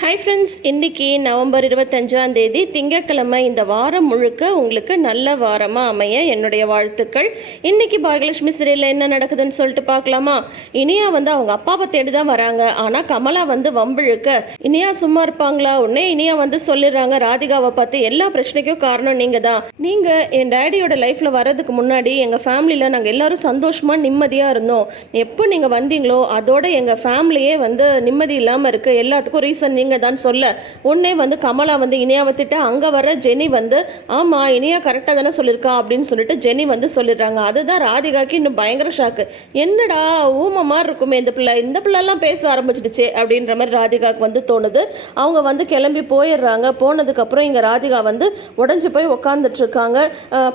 Hi friends இன்றைக்கி November இருபத்தஞ்சாம் தேதி திங்கட்கிழமை. இந்த வாரம் முழுக்க உங்களுக்கு நல்ல வாரமாக அமைய என்னுடைய வாழ்த்துக்கள். இன்றைக்கி பாகியலட்சுமி சிறையில் என்ன நடக்குதுன்னு சொல்லிட்டு பார்க்கலாமா? இனியா வந்து அவங்க அப்பாவை தேடி தான் வராங்க. ஆனால் கமலா வந்து வம்பிழுக்க இனியா சும்மா இருப்பாங்களா? உடனே இனியா வந்து சொல்லிடுறாங்க ராதிகாவை பார்த்து எல்லா பிரச்சனைக்கும் காரணம் நீங்கள் தான் நீங்கள் என் டேடியோட லைஃப்பில் வர்றதுக்கு முன்னாடி எங்கள் ஃபேமிலியில் நாங்கள் எல்லாரும் சந்தோஷமாக நிம்மதியாக இருந்தோம். எப்போ நீங்கள் வந்தீங்களோ அதோட எங்கள் ஃபேமிலியே வந்து நிம்மதி இல்லாமல் இருக்குது எல்லாத்துக்கும் ரீசன் நீங்கள் தான் சொல்ல. உடனே வந்து கமலா வந்து இனியாவை திட்ட அங்கே வர ஜெனி வந்து ஆமாம் இனியா கரெக்டாக தானே சொல்லியிருக்கா அப்படின்னு சொல்லிட்டு ஜெனி வந்து சொல்லிடுறாங்க. அதுதான் ராதிகாக்கு இன்னும் பயங்கர ஷாக்கு என்னடா ஊம மாதிரி இருக்குமே இந்த பிள்ளை. இந்த பிள்ளைலாம் பேச ஆரம்பிச்சிடுச்சே அப்படின்ற மாதிரி ராதிகாவுக்கு வந்து தோணுது. அவங்க வந்து கிளம்பி போயிடுறாங்க. போனதுக்கப்புறம் இங்கே ராதிகா வந்து உடஞ்சி போய் உக்காந்துட்டு இருக்காங்க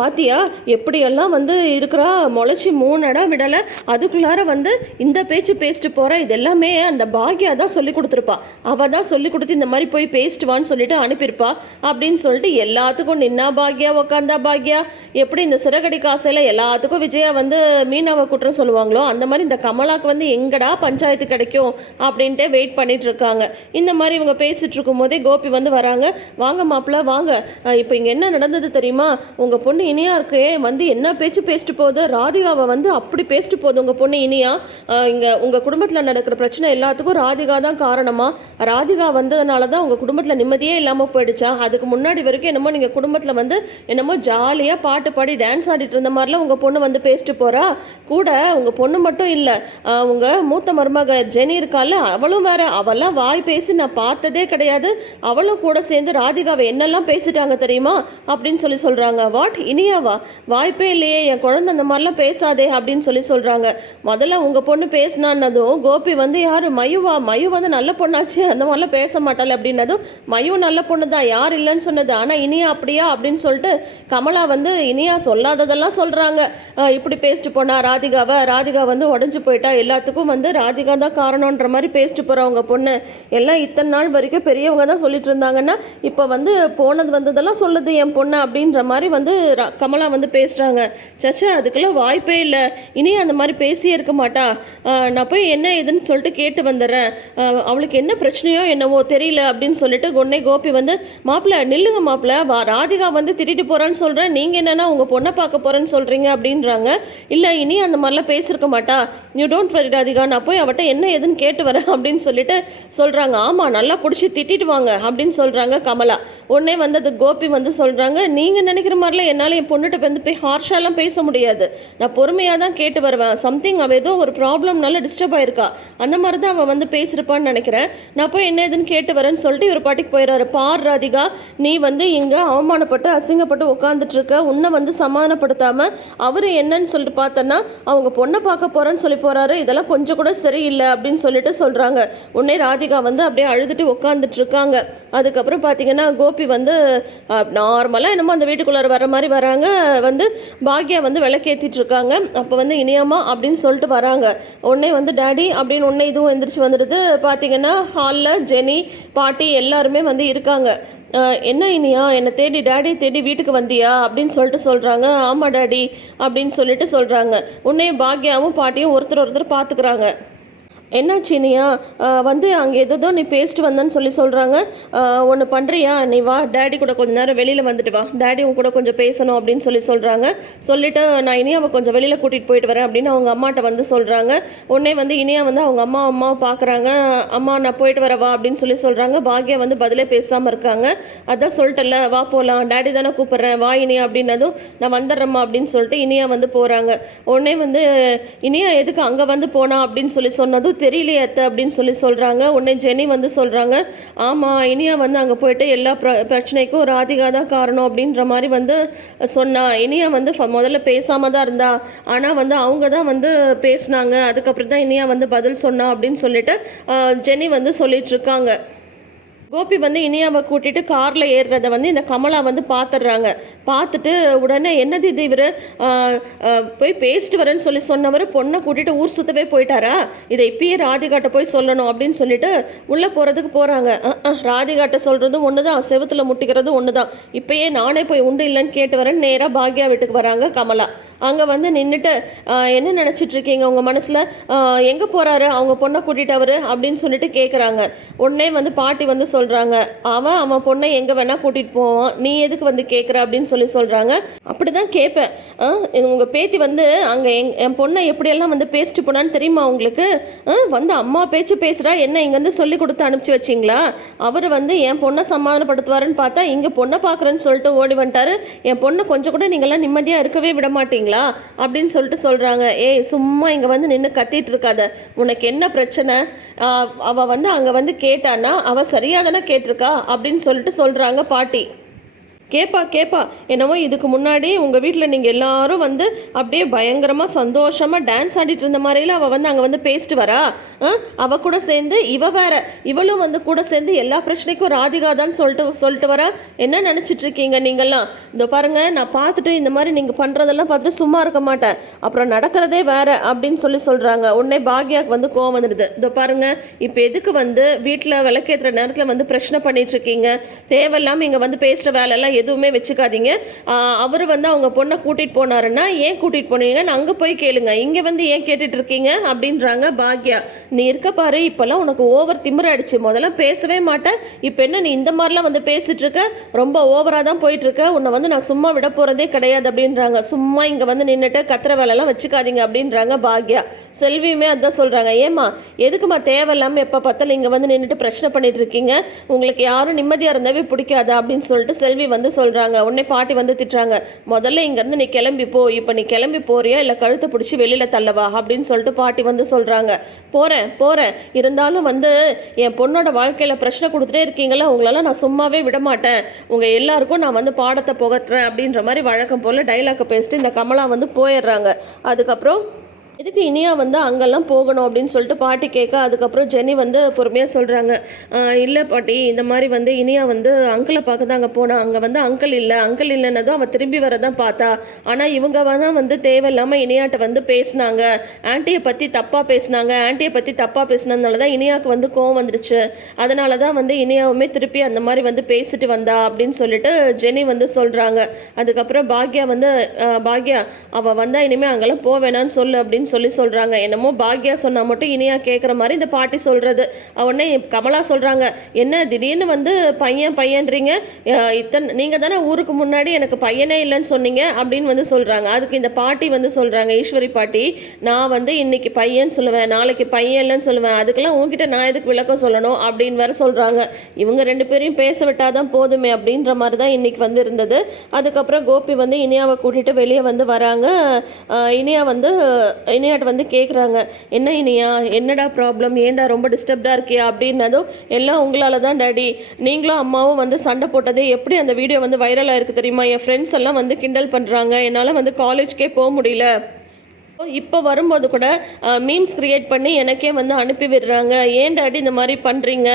பாத்தியா எப்படியெல்லாம் வந்து இருக்கிறா? முளைச்சி மூணு இடம் விடலை. அதுக்குள்ளார வந்து இந்த பேச்சு பேசிட்டு போகிற இது எல்லாமே அந்த பாக்யா தான் சொல்லி கொடுத்துருப்பா. அவள் தான் சொல்லி கொடுத்து இந்த மாதிரி போய் பேசிட்டு வான்னு சொல்லிட்டு அனுப்பியிருப்பா அப்படின்னு சொல்லிட்டு எல்லாத்துக்கும் நின்னா பாக்யா உக்காந்தா பாக்யா. எப்படி இந்த சிறகடி காசையில் எல்லாத்துக்கும் விஜயா வந்து மீனாவை குற்றம் சொல்லுவாங்களோ அந்த மாதிரி இந்த கமலாக்கு வந்து எங்கடா பஞ்சாயத்து கிடைக்கும் அப்படின்ட்டு வெயிட் பண்ணிட்டு இருக்காங்க. இந்த மாதிரி இவங்க பேசிட்டு இருக்கும் போதே கோபி வந்து வராங்க. வாங்க மாப்பிள்ள வாங்க. இப்போ இங்கே என்ன நடந்தது தெரியுமா? உங்கள் பொண்ணு இனியா இருக்கே. வந்து என்ன பேச்சு பேசிட்டு போகுது? ராதிகாவை வந்து அப்படி பேசிட்டு போகுது உங்கள் பொண்ணு இனியா. இங்கே உங்கள் குடும்பத்தில் நடக்கிற பிரச்சனை எல்லாத்துக்கும் ராதிகா தான் காரணமா? ராதிகா வந்ததுனால தான் உங்கள் குடும்பத்தில் நிம்மதியே இல்லாமல் போயிடுச்சா? அதுக்கு முன்னாடி வரைக்கும் என்னமோ நீங்கள் குடும்பத்தில் வந்து என்னமோ ஜாலியாக பாட்டு பாடி டான்ஸ் ஆடிட்டு இருந்த மாதிரிலாம் உங்கள் பொண்ணு வந்து பேசிட்டு போகிறா கூட உங்கள் பொண்ணு மட்டும் இல்லை உங்கள் மூத்த மருமக ஜெனி இருக்கால அவளும் வேற. அவெல்லாம் வாய் பேசி நான் பார்த்ததே கிடையாது. அவளும் கூட சேர்ந்து ராதிகாவை என்னெல்லாம் பேசிட்டாங்க தெரியுமா? அப்படின்னு சொல்லி சொல்கிறாங்க வாட்? இனியாவா வாய்ப்பே இல்லையே. என் குழந்தை அந்த மாதிரிலாம் பேசாதே அப்படின்னு சொல்லி சொல்கிறாங்க முதல்ல உங்கள் பொண்ணு பேசினான்னதும் கோபி வந்து யார்? மயுவா? மயு வந்து நல்ல பொண்ணாச்சு. அந்த மாதிரிலாம் பேச மாட்டாள் அப்படின்னதும் மயு நல்ல பொண்ணு தான் யார் இல்லைன்னு சொன்னது. ஆனால் இனியா அப்படியா? அப்படின்னு சொல்லிட்டு கமலா வந்து இனியா சொல்லாததெல்லாம் சொல்கிறாங்க இப்படி பேசிட்டு போனா ராதிகாவை ராதிகா வந்து உடஞ்சி போயிட்டா எல்லாத்துக்கும் வந்து ராதிகா தான் காரணன்ற மாதிரி பேசிட்டு போகிறவங்க பொண்ணு. எல்லாம் இத்தனை நாள் வரைக்கும் பெரியவங்க தான் சொல்லிட்டு இருந்தாங்கன்னா இப்போ வந்து போனது வந்ததெல்லாம் சொல்லுது என் பொண்ணு அப்படின்ற மாதிரி வந்து ரா- கமலா வந்து பேசுகிறாங்க சச்சா அதுக்கெல்லாம் வாய்ப்பே இல்லை. இனி அந்த மாதிரி பேசியே இருக்க மாட்டா. நான் போய் என்ன ஏதுன்னு சொல்லிட்டு கேட்டு வந்துடுறேன். அவளுக்கு என்ன பிரச்சனையோ என்னவோ தெரியல அப்படின்னு சொல்லிட்டு உடனே கோபி வந்து மாப்பிள்ள நில்லுங்க மாப்பிள்ள. வா ராதிகா வந்து திட்டிட்டு போகிறான்னு சொல்கிறேன் நீங்கள் என்னென்னா உங்கள் பொண்ணை பார்க்க போகிறேன்னு சொல்கிறீங்க அப்படின்றாங்க. இல்லை இனி அந்த மாதிரிலாம் பேசியிருக்க மாட்டா. You don't worry Radhika. நான் போய் அவட்ட என்ன ஏதுன்னு கேட்டு வரேன் அப்படின்னு சொல்லிட்டு சொல்கிறாங்க ஆமாம் நல்லா பிடிச்சி திட்டிட்டு வாங்க அப்படின்னு சொல்கிறாங்க கமலா. உடனே வந்து அது கோபி வந்து சொல்கிறாங்க நீங்கள் நினைக்கிற மாதிரிலாம் என்னால் என் பொண்ணுகிட்ட வந்து போய் ஹார்ஷாலாம் பேச முடியாது. நான் பொறுமையாக தான் கேட்டு வருவேன். சம்திங் அவள் ஏதோ ஒரு ப்ராப்ளம்னால டிஸ்டர்ப் ஆயிருக்கா. அந்த மாதிரி தான் அவள் வந்து பேசியிருப்பான்னு நினைக்கிறேன். நான் போய் என்ன ஏதுன்னு கேட்டு வரேன்னு சொல்லிட்டு இவர் பாட்டிக்கு போயிடுறாரு பார் ராதிகா நீ வந்து இங்கே அவமானப்பட்டு அசிங்கப்பட்டு உட்காந்துட்டு இருக்க. உன்னை வந்து சமாதானப்படுத்தாமல் அவர் என்னன்னு சொல்லிட்டு பார்த்தோன்னா அவங்க பொண்ணை பார்க்க போகிறேன்னு சொல்லி போகிறாரு இதெல்லாம் கொஞ்சம் கூட சரியில்லை அப்படின்னு சொல்லிட்டு சொல்கிறாங்க உடனே ராதிகா வந்து அப்படியே அழுதுட்டு உட்காந்துட்டு இருக்காங்க. அதுக்கப்புறம் பார்த்தீங்கன்னா கோபி வந்து நார்மலாக என்னமோ அந்த வீட்டுக்குள்ளார வர மாதிரி வராங்க. வந்து பாக்யா வந்து விளக்கேற்றிட்டு இருக்காங்க. அப்போ வந்து இனியாமா அப்படின்னு சொல்லிட்டு வராங்க. உடனே வந்து டேடி அப்படின்னு உடனே இதுவும் எந்திரிச்சு வந்துடுது. பார்த்தீங்கன்னா ஹாலில் ஜென் பாட்டி எல்லாருமே வந்து இருக்காங்க. என்ன இனியா? என்னை தேடி டாடி தேடி வீட்டுக்கு வந்தியா? அப்படின்னு சொல்லிட்டு சொல்கிறாங்க ஆமாம் டாடி அப்படின்னு சொல்லிட்டு சொல்கிறாங்க உன்னையும் பாக்யாவும் பாட்டியும் ஒருத்தர் ஒருத்தர் பார்த்துக்கிறாங்க என்னாச்சு இனியா? வந்து அங்கே ஏதோ நீ பேசிட்டு வந்தேன்னு சொல்லி சொல்கிறாங்க ஒன்று பண்ணுறியா நீ வா டேடி கூட கொஞ்ச நேரம் வெளியில் வந்துட்டு வா. டேடி உன் கூட கொஞ்சம் பேசணும் அப்படின்னு சொல்லி சொல்கிறாங்க சொல்லிவிட்டு நான் இனியாவை கொஞ்சம் வெளியில் கூட்டிகிட்டு போயிட்டு வரேன் அப்படின்னு அவங்க அம்மாட்ட வந்து சொல்கிறாங்க உடனே வந்து இனியா வந்து அவங்க அம்மா அம்மாவை பார்க்குறாங்க அம்மா நான் போயிட்டு வரவா அப்படின்னு சொல்லி சொல்கிறாங்க பாக்யா வந்து பதிலே பேசாமல் இருக்காங்க. அதான் சொல்லிட்டல வா போகலாம் டேடி தானே கூப்பிட்றேன். வா இனியா அப்படின்னதும் நான் வந்துடுறேம்மா அப்படின்னு சொல்லிட்டு இனியா வந்து போகிறாங்க உடனே வந்து இனியா எதுக்கு அங்கே வந்து போனா அப்படின்னு சொல்லி சொன்னதும் தெரியலையே அத்தை அப்படின்னு சொல்லி சொல்கிறாங்க உடனே ஜெனி வந்து சொல்கிறாங்க ஆமாம் இனியா வந்து அங்கே போயிட்டு எல்லா பிர பிரச்சனைக்கும் ராதிகா தான் காரணம் அப்படின்ற மாதிரி வந்து சொன்னா. இனியா வந்து ஃப- முதல்ல பேசாமல் தான் இருந்தா. ஆனால் வந்து அவங்க தான் வந்து பேசுனாங்க. அதுக்கப்புறம் தான் இனியா வந்து பதில் சொன்னா அப்படின்னு சொல்லிட்டு ஜெனி வந்து சொல்லிட்டு இருக்காங்க. கோபி வந்து இனியாவை கூட்டிட்டு காரில் ஏறுறதை வந்து இந்த கமலா வந்து பார்த்துடுறாங்க பார்த்துட்டு உடனே என்னது இது இவர்? போய் பேசிட்டு வரேன்னு சொல்லி சொன்னவர் பொண்ணை கூட்டிட்டு ஊர் சுற்றவே போயிட்டாரா? இதை இப்பயே ராதிகாட்ட போய் சொல்லணும் அப்படின்னு சொல்லிட்டு உள்ளே போகிறதுக்கு போகிறாங்க ராதிகாட்ட சொல்கிறதும் ஒன்று தான் செவத்தில் முட்டிக்கிறதும் ஒன்று தான் இப்பயே நானே போய் உண்டு இல்லைன்னு கேட்டு வரேன் நேராக பாக்யா வீட்டுக்கு வராங்க கமலா. அங்கே வந்து நின்றுட்டு என்ன நினச்சிட்டு இருக்கீங்க உங்கள் மனசில்? எங்கே போகிறாரு அவங்க பொண்ணை கூட்டிட்டு அவர்? அப்படின்னு சொல்லிட்டு கேட்குறாங்க உடனே வந்து பாட்டி வந்து சொல் சொல்கிறாங்க அவன் அவன் பொண்ணை எங்கே வேணால் கூட்டிகிட்டு போவான். நீ எதுக்கு வந்து கேட்குற அப்படின்னு சொல்லி சொல்கிறாங்க அப்படி தான் கேட்பேன் உங்கள் பேத்தி வந்து அங்கே எங் என் பொண்ணை எப்படியெல்லாம் வந்து பேசிட்டு போனான்னு தெரியுமா உங்களுக்கு? ஆ, வந்து அம்மா பேச்சு பேசுகிறா என்ன இங்கேருந்து சொல்லி கொடுத்து அனுப்பிச்சி வச்சிங்களா? அவர் வந்து என் பொண்ணை சமாதானப்படுத்துவாருன்னு பார்த்தா இங்கே பொண்ணை பார்க்குறேன்னு சொல்லிட்டு ஓடி வந்துட்டாரு. என் பொண்ணை கொஞ்சம் கூட நீங்கள்லாம் நிம்மதியாக இருக்கவே விட மாட்டீங்களா? அப்படின்னு சொல்லிட்டு சொல்கிறாங்க ஏய் சும்மா இங்கே வந்து நின்று கத்திட்டு இருக்காத. உனக்கு என்ன பிரச்சனை? அவள் வந்து அங்கே வந்து கேட்டான்னா அவள் சரியாக தானே கேட்டிருக்கா? அப்படின்னு சொல்லிட்டு சொல்கிறாங்க பாட்டி. கேப்பா கேப்பா. என்னவோ இதுக்கு முன்னாடி உங்கள் வீட்டில் நீங்கள் எல்லாரும் வந்து அப்படியே பயங்கரமாக சந்தோஷமாக டான்ஸ் ஆடிட்டு இருந்த மாதிரியில் அவள் வந்து அங்கே வந்து பேசிட்டு வரா. அவள் அவ கூட சேர்ந்து இவ வேற. இவளும் வந்து கூட சேர்ந்து எல்லா பிரச்சனைக்கும் ராதிகா தான் சொல்லிட்டு சொல்லிட்டு வரா. என்ன நினச்சிட்டு இருக்கீங்க நீங்கள்லாம் இதோ பாருங்கள் நான் பார்த்துட்டு இந்த மாதிரி நீங்கள் பண்ணுறதெல்லாம் பார்த்துட்டு சும்மா இருக்க மாட்டேன். அப்புறம் நடக்கிறதே வேற அப்படின்னு சொல்லி சொல்கிறாங்க உடனே பாக்யாக்கு வந்து கோவம் வந்துடுது. இதோ பாருங்கள் இப்போ எதுக்கு வந்து வீட்டில் விளக்கேற்றுற நேரத்தில் வந்து பிரச்சனை பண்ணிட்டு இருக்கீங்க? தேவையில்லாமல் இங்கே வந்து பேசுகிற வேலையெல்லாம் எதுவுமே வச்சுக்காதீங்க. அவர் வந்து அவங்க பொண்ணை கூட்டிகிட்டு போனாருன்னா ஏன் கூட்டிகிட்டு போனீங்கன்னு அங்கே போய் கேளுங்க. இங்கே வந்து ஏன் கேட்டுட்டு இருக்கீங்க? அப்படின்றாங்க பாக்யா. நீ இருக்க பாரு இப்போல்லாம் உனக்கு ஓவர் திமிராயிடுச்சு முதல்ல பேசவே மாட்டேன். இப்போ என்ன நீ இந்த மாதிரிலாம் வந்து பேசிட்டு இருக்க ரொம்ப ஓவராக தான் போயிட்டு இருக்க உன்னை வந்து நான் சும்மா விட போகிறதே கிடையாது அப்படின்றாங்க. சும்மா இங்கே வந்து நின்றுட்டு கத்துற வேலைலாம் வச்சுக்காதீங்க அப்படின்றாங்க பாக்யா. செல்வியுமே அதான் சொல்கிறாங்க ஏம்மா எதுக்குமா தேவையில்லாமல் எப்போ பார்த்தாலும் இங்கே வந்து நின்றுட்டு பிரச்சனை பண்ணிட்டு இருக்கீங்க உங்களுக்கு யாரும் நிம்மதியாக இருந்தாவே பிடிக்காதா அப்படின்னு சொல்லிட்டு செல்வி வந்து சொல்கிறாங்க உடனே பாட்டி வந்து திட்டுறாங்க. முதல்ல இங்கேருந்து நீ கிளம்பி போ. இப்போ நீ கிளம்பி போறியா? இல்லை கழுத்தை பிடிச்சி வெளியில் தள்ளவா? அப்படின்னு சொல்லிட்டு பாட்டி வந்து சொல்கிறாங்க போகிறேன் போகிறேன் இருந்தாலும் வந்து என் பொண்ணோட வாழ்க்கையில் பிரச்சனை கொடுத்துட்டே இருக்கீங்களா உங்களால் நான் சும்மாவே விட மாட்டேன். உங்கள் எல்லாருக்கும் நான் வந்து பாடத்தை புகட்டுறேன். அப்படின்ற மாதிரி வழக்கம் போல் டைலாக்கை பேசிட்டு இந்த கமலா வந்து போயிடுறாங்க. அதுக்கப்புறம் எதுக்கு இனியா வந்து அங்கெல்லாம் போகணும் அப்படின்னு சொல்லிட்டு பாட்டி கேட்க அதுக்கப்புறம் ஜெனி வந்து பொறுமையாக சொல்கிறாங்க இல்லை பாட்டி இந்த மாதிரி வந்து இனியா வந்து அங்கிளை பார்க்க தான் அங்கே போனா. அங்கே வந்து அங்கிள் இல்லை. அங்கிள் இல்லைன்னதும் அவள் திரும்பி வரதான் பார்த்தா. ஆனால் இவங்க தான் வந்து தேவையில்லாமல் இனியாட்ட வந்து பேசினாங்க. ஆன்ட்டியை பற்றி தப்பாக பேசினாங்க. ஆன்ட்டியை பற்றி தப்பாக பேசினதுனால தான் இனியாவுக்கு வந்து கோவம் வந்துடுச்சு அதனால தான் வந்து இனியாவுமே திருப்பி அந்த மாதிரி வந்து பேசிட்டு வந்தா அப்படின்னு சொல்லிட்டு ஜெனி வந்து சொல்கிறாங்க அதுக்கப்புறம் பாக்யா வந்து பாக்யா அவள் வந்தால் இனிமேல் அங்கெல்லாம் போக வேணான்னு சொல்லு அப்படின்னு சொல்லி சொல்கிறாங்க என்னமோ பாக்யா சொன்னால் மட்டும் இனியா கேட்குற மாதிரி இந்த பாட்டி சொல்கிறது உடனே கமலா சொல்கிறாங்க என்ன திடீர்னு வந்து பையன் பையன்றீங்க? இத்தனை நீங்கள் தானே ஊருக்கு முன்னாடி எனக்கு பையனே இல்லைன்னு சொன்னீங்க? அப்படின்னு வந்து சொல்கிறாங்க அதுக்கு இந்த பாட்டி வந்து சொல்கிறாங்க ஈஸ்வரி பாட்டி நான் வந்து இன்னைக்கு பையன் சொல்லுவேன் நாளைக்கு பையன் இல்லைன்னு சொல்லுவேன். அதுக்கெல்லாம் உங்ககிட்ட நான் எதுக்கு விளக்கம் சொல்லணும்? அப்படின்னு வேற சொல்கிறாங்க இவங்க ரெண்டு பேரையும் பேச விட்டாதான் போதுமே அப்படின்ற மாதிரி தான் இன்னைக்கு வந்து இருந்தது. அதுக்கப்புறம் கோபி வந்து இனியாவை கூட்டிகிட்டு வெளியே வந்து வராங்க. இனியா வந்து இனியாட்ட வந்து கேட்குறாங்க என்ன இனியா என்னடா ப்ராப்ளம் ஏன்டா ரொம்ப டிஸ்டர்ப்டாக இருக்கியா? அப்படின்னதும் எல்லாம் உங்களால் தான் டேடி. நீங்களும் அம்மாவும் வந்து சண்டை போட்டது எப்படி அந்த வீடியோ வந்து வைரலாக இருக்குது தெரியுமா? என் ஃப்ரெண்ட்ஸ் எல்லாம் வந்து கிண்டல் பண்ணுறாங்க என்னால் வந்து காலேஜ்க்கே போக முடியல. இப்போ வரும்போது கூட மீம்ஸ் கிரியேட் பண்ணி எனக்கே வந்து அனுப்பி விடுறாங்க. ஏன் டாடி இந்த மாதிரி பண்ணுறீங்க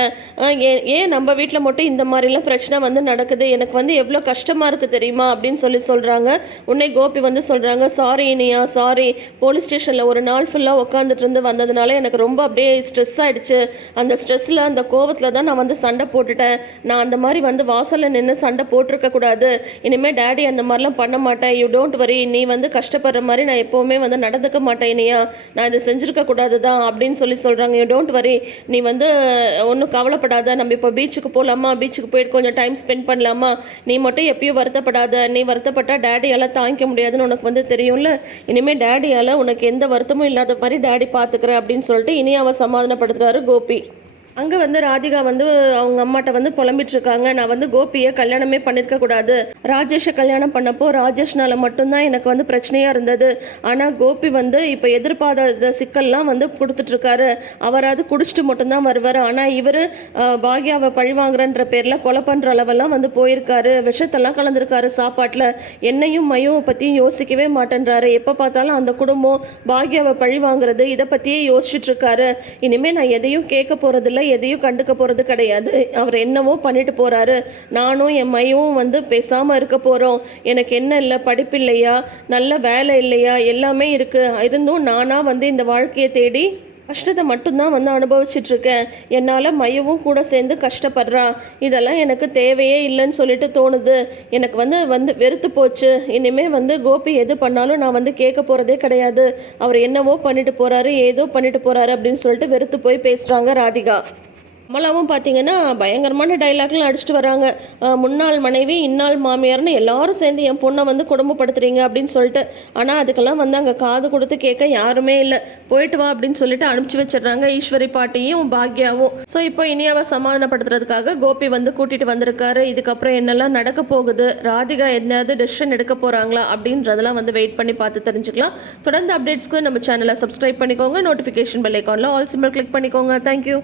ஏன் ஏன் நம்ம வீட்டில் மட்டும் இந்த மாதிரிலாம் பிரச்சனை வந்து நடக்குது? எனக்கு வந்து எவ்வளோ கஷ்டமாக இருக்குது தெரியுமா? அப்படின்னு சொல்லி சொல்கிறாங்க உன்னை கோபி வந்து சொல்கிறாங்க சாரி இனியா சாரி போலீஸ் ஸ்டேஷனில் ஒரு நாள் ஃபுல்லாக உட்காந்துட்டு இருந்து வந்ததுனால எனக்கு ரொம்ப அப்படியே ஸ்ட்ரெஸ் ஆகிடுச்சு அந்த ஸ்ட்ரெஸ்ஸில் அந்த கோவத்தில் தான் நான் வந்து சண்டை போட்டுட்டேன். நான் அந்த மாதிரி வந்து வாசலில் நின்று சண்டை போட்டிருக்கக்கூடாது இனிமேல் டேடி அந்த மாதிரிலாம் பண்ண மாட்டேன். யூ டோன்ட் வரி நீ வந்து கஷ்டப்படுற மாதிரி நான் எப்போவுமே வந்து நடந்துக்க மாட்டேன் இனியா நான் இதை செஞ்சுருக்க கூடாது தான் அப்படின்னு சொல்லி சொல்கிறாங்க யூ டோன்ட் வரி நீ வந்து ஒன்றும் கவலைப்படாத. நம்ம இப்போ பீச்சுக்கு போகலாமா பீச்சுக்கு போயிட்டு கொஞ்சம் டைம் ஸ்பெண்ட் பண்ணலாமா? நீ மட்டும் எப்பயும் வருத்தப்படாத. நீ வருத்தப்பட்டா டேடியால் தாங்கிக்க முடியாதுன்னு உனக்கு வந்து தெரியும்ல? இனிமேல் டேடியால் உனக்கு எந்த வருத்தமும் இல்லாத மாதிரி டேடி பார்த்துக்கிறேன் அப்படின்னு சொல்லிட்டு இனி இனியாவை சமாதானப்படுத்துகிறாரு கோபி. அங்கே வந்து ராதிகா வந்து அவங்க அம்மாட்ட வந்து புலம்பிட்டு இருக்காங்க நான் வந்து கோபியை கல்யாணமே பண்ணிருக்க கூடாது. ராஜேஷை கல்யாணம் பண்ணப்போ ராஜேஷ்னால மட்டும்தான் எனக்கு வந்து பிரச்சனையாக இருந்தது. ஆனால் கோபி வந்து இப்போ எதிர்பாராத சிக்கல்லாம் வந்து கொடுத்துட்ருக்காரு அவராது குடிச்சிட்டு மட்டும்தான் வருவார். ஆனால் இவர் பாக்யாவை பழிவாங்குறன்ற பேரில் கொலை பண்ணுற அளவெல்லாம் வந்து போயிருக்காரு. விஷத்தெல்லாம் கலந்துருக்காரு சாப்பாட்டில். என்னையும் மையம் பற்றியும் யோசிக்கவே மாட்டேன்றாரு. எப்போ பார்த்தாலும் அந்த குடும்பம் பாக்யாவை பழி வாங்குறது இதை பற்றியே யோசிச்சுட்டு இருக்காரு இனிமேல் நான் எதையும் கேட்க போகிறதில்ல எதையும் கண்டுக்க போகிறது கிடையாது. அவர் என்னவோ பண்ணிட்டு போகிறாரு நானும் என் மையவும் வந்து பேசாமல் இருக்க போகிறோம் எனக்கு என்ன இல்லை படிப்பு இல்லையா? நல்ல வேலை இல்லையா? எல்லாமே இருக்குது இருந்தும் நானாக வந்து இந்த வாழ்க்கையை தேடி கஷ்டத்தை மட்டும்தான் வந்து அனுபவிச்சுட்டு இருக்கேன் என்னால் மையவும் கூட சேர்ந்து கஷ்டப்படுறான் இதெல்லாம் எனக்கு தேவையே இல்லைன்னு சொல்லிட்டு தோணுது. எனக்கு வந்து வந்து வெறுத்து போச்சு. இனிமேல் வந்து கோபி எது பண்ணாலும் நான் வந்து கேட்க போகிறதே கிடையாது. அவர் என்னவோ பண்ணிட்டு போகிறாரு ஏதோ பண்ணிட்டு போகிறாரு அப்படின்னு சொல்லிட்டு வெறுத்து போய் பேசுகிறாங்க ராதிகா. கமலாவும் பார்த்தீங்கன்னா பயங்கரமான டைலாக்லாம் அடிச்சுட்டு வராங்க. முன்னாள் மனைவி இன்னாள் மாமியார்னு எல்லாரும் சேர்ந்து என் பொண்ணை வந்து குடும்பப்படுத்துறீங்க அப்படின்னு சொல்லிட்டு. ஆனால் அதுக்கெல்லாம் வந்து அங்கே காது கொடுத்து கேட்க யாருமே இல்லை. போயிட்டு வா அப்படின்னு சொல்லிட்டு அனுப்பிச்சு வச்சிடுறாங்க ஈஸ்வரி பாட்டியும் பாக்யாவும். ஸோ இப்போ இனியாவை சமாதானப்படுத்துறதுக்காக கோபி வந்து கூட்டிட்டு வந்திருக்காரு. இதுக்கப்புறம் என்னெல்லாம் நடக்க போகுது? ராதிகா எதாவது டெசிஷன் எடுக்க போகிறாங்களா அப்படின்றதெல்லாம் வந்து வெயிட் பண்ணி பார்த்து தெரிஞ்சுக்கலாம். தொடர்ந்து அப்டேட்ஸ்க்கு நம்ம சேனலை சப்ஸ்கிரைப் பண்ணிக்கோங்க. நோட்டிஃபிகேஷன் பெல் ஐக்கானில் ஆல் சிம்பிள் கிளிக் பண்ணிக்கோங்க. Thank you